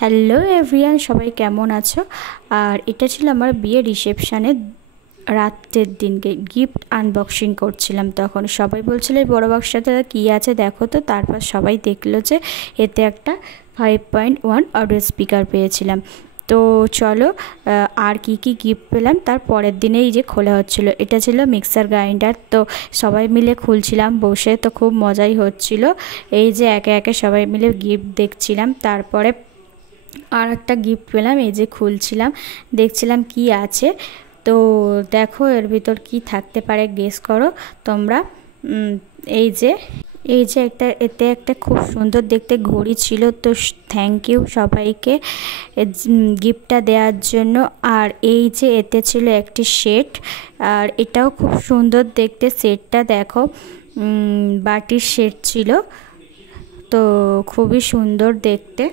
Hello everyone, সবাই কেমন আছো? আর এটা ছিল আমার বিয়ের রিসেপশানে রাতের দিনকে গিফট আনবক্সিং করছিলাম। তখন সবাই বলছিল এই বড়ো বাক্সটাতে কী আছে দেখো তো। তারপর সবাই দেখলো যে এতে একটা 5.1 অডিও স্পিকার পেয়েছিলাম। তো চলো আর কি কি গিফট পেলাম তার পরের দিনেই যে খোলা হচ্ছিল। এটা ছিল মিক্সার গ্রাইন্ডার। তো সবাই মিলে খুলছিলাম বসে, তো খুব মজাই হচ্ছিল। এই যে একে একে সবাই মিলে গিফট দেখছিলাম। তারপরে আর একটা গিফট পেলাম, এই যে খুলছিলাম, দেখছিলাম কি আছে। তো দেখো এর ভিতর কি থাকতে পারে, গেস করো তোমরা। এই যে এতে একটা খুব সুন্দর দেখতে ঘড়ি ছিল। তো থ্যাংক ইউ সবাইকে গিফটটা দেওয়ার জন্য। আর এই যে এতে ছিল একটি সেট, আর এটাও খুব সুন্দর দেখতে। সেটটা দেখো বাটির সেট ছিল, তো খুবই সুন্দর দেখতে।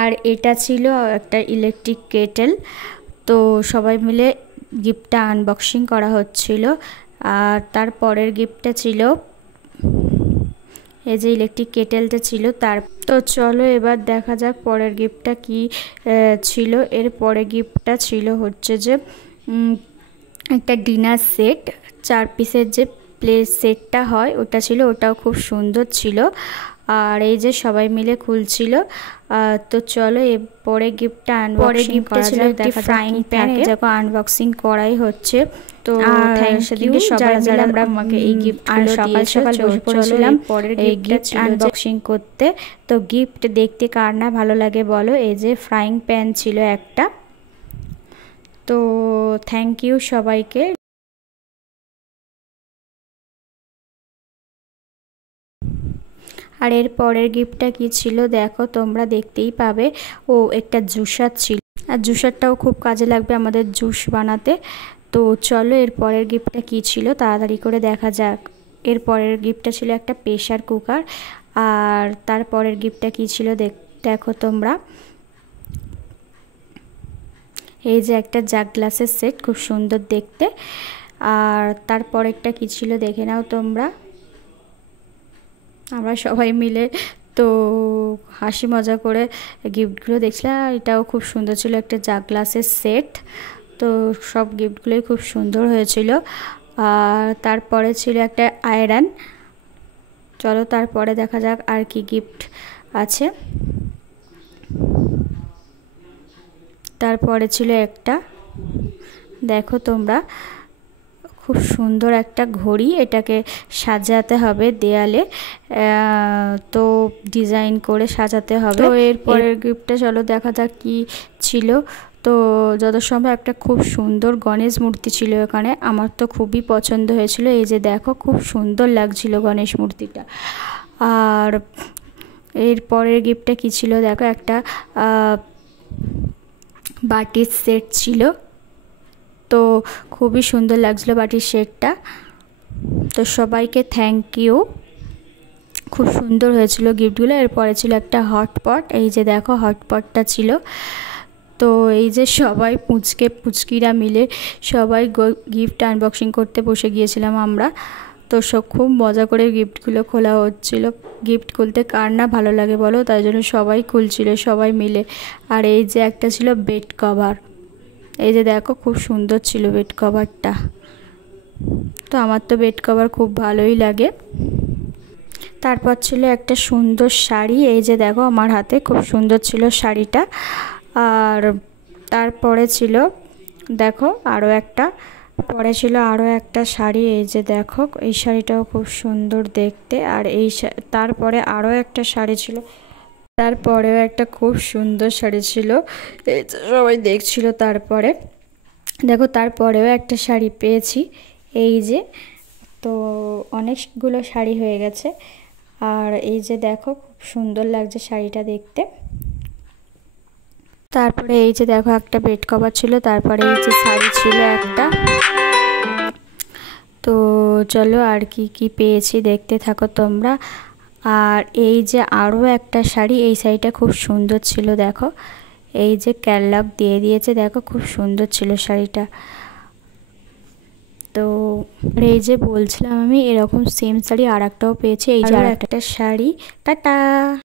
আর এটা ছিল একটা ইলেকট্রিক কেটেল। তো সবাই মিলে গিফটটা আনবক্সিং করা হচ্ছিল। আর তার পরের গিফটটা ছিল এই যে ইলেকট্রিক কেটেলটা ছিল। তো চলো এবার দেখা যাক পরের গিফটটা কি ছিল। এর পরের গিফটটা ছিল হচ্ছে যে একটা ডিনার সেট, 4 পিসের যে প্লেট সেটটা হয় ওটা ছিল, ওটাও খুব সুন্দর ছিল। আর এই যে সবাই মিলে খুলছিল। তো চলো এরপরে গিফটটা আনবক্সিং করা যাক। একটা ফ্রাইং প্যান, এই দেখো আনবক্সিং করাই হচ্ছে। তো সেদিনকে সবাই মিলে আমরা আমাকে এই গিফট আর সকাল সকাল বসে পড়েছিলাম পরের এই গিফট আনবক্সিং করতে। তো গিফট দেখতে কার না ভালো লাগে বলো। এই যে ফ্রাইং প্যান ছিল একটা। তো থ্যাংক ইউ সবাইকে। আর এর পরের গিফটটা কি ছিল দেখো, তোমরা দেখতেই পাবে। ও একটা জুসার ছিল, আর জুসারটাও খুব কাজে লাগবে আমাদের জুস বানাতে। তো চলো এর পরের গিফটটা কি ছিল তাড়াতাড়ি করে দেখা যাক। এর পরের গিফটটা ছিল একটা প্রেসার কুকার। আর তারপরের গিফটটা কি ছিল দেখো তোমরা। এই যে একটা জাগ গ্লাসের সেট, খুব সুন্দর দেখতে। আর তারপরেরটা কি ছিল দেখে নাও তোমরা। আমরা সবাই মিলে তো হাসি মজা করে গিফটগুলো দেখছিলাম। এটাও খুব সুন্দর ছিল, একটা জাগ গ্লাসের সেট। তো সব গিফটগুলোই খুব সুন্দর হয়েছিল। আর তারপরে ছিল একটা আয়রন। চলো তারপরে দেখা যাক আর কি গিফট আছে। তারপরে ছিল একটা, দেখো তোমরা, খুব সুন্দর একটা ঘড়ি। এটাকে সাজাতে হবে দেয়ালে, তো ডিজাইন করে সাজাতে হবে। তো এরপরের গিফটটা চলো দেখা যাক কি ছিল। তো যত সম্ভব একটা খুব সুন্দর গণেশ মূর্তি ছিল এখানে, আমার তো খুবই পছন্দ হয়েছিল। এই যে দেখো খুব সুন্দর লাগছিল গণেশ মূর্তিটা। আর এর পরের গিফটটা কি ছিল দেখো, একটা বাটির সেট ছিল। তো খুবই সুন্দর লাগছিল বাটির সেটটা। তো সবাইকে থ্যাংক ইউ, খুব সুন্দর হয়েছিল গিফটগুলো। এরপরে ছিল একটা হটপট, এই যে দেখো হটপটটা ছিল। তো এই যে সবাই পুচকিরা মিলে সবাই গিফট আনবক্সিং করতে বসে গিয়েছিলাম আমরা। তো খুব মজা করে গিফটগুলো খোলা হচ্ছিল। গিফট খুলতে কার না ভালো লাগে বলো, তাই জন্য সবাই খুলছিল সবাই মিলে। আর এই যে একটা ছিল বেড কভার, এই যে দেখো খুব সুন্দর ছিল বেড কভারটা। তো আমার তো বেড কভার খুব ভালোই লাগে। তারপর ছিল একটা সুন্দর শাড়ি, এই যে দেখো আমার হাতে, খুব সুন্দর ছিল শাড়িটা। আর তারপরে ছিল দেখো আরও একটা শাড়ি, এই যে দেখো এই শাড়িটাও খুব সুন্দর দেখতে। আর তারপরে আরও একটা শাড়ি ছিল, তারপরেও একটা খুব সুন্দর শাড়ি ছিল, এই যে সবাই দেখছিল। তারপরে দেখো তারপরেও একটা শাড়ি পেয়েছি, এই যে। তো অনেকগুলো শাড়ি হয়ে গেছে। আর এই যে দেখো খুব সুন্দর লাগছে শাড়িটা দেখতে। তারপরে এই যে দেখো একটা বেড কভার ছিল, তারপরে এই যে শাড়ি ছিল একটা। তো চলো আর কি কি পেয়েছি দেখতে থাকো তোমরা। আর এই যে আরও একটা শাড়ি, এই শাড়িটা খুব সুন্দর ছিল দেখো, এই যে ক্যাটলগ দিয়ে দিয়েছে, দেখো খুব সুন্দর ছিল শাড়িটা। তো এই যে বলছিলাম আমি এরকম সেম শাড়ি আর একটাও পেয়েছি, এই যে একটা শাড়ি। টাটা।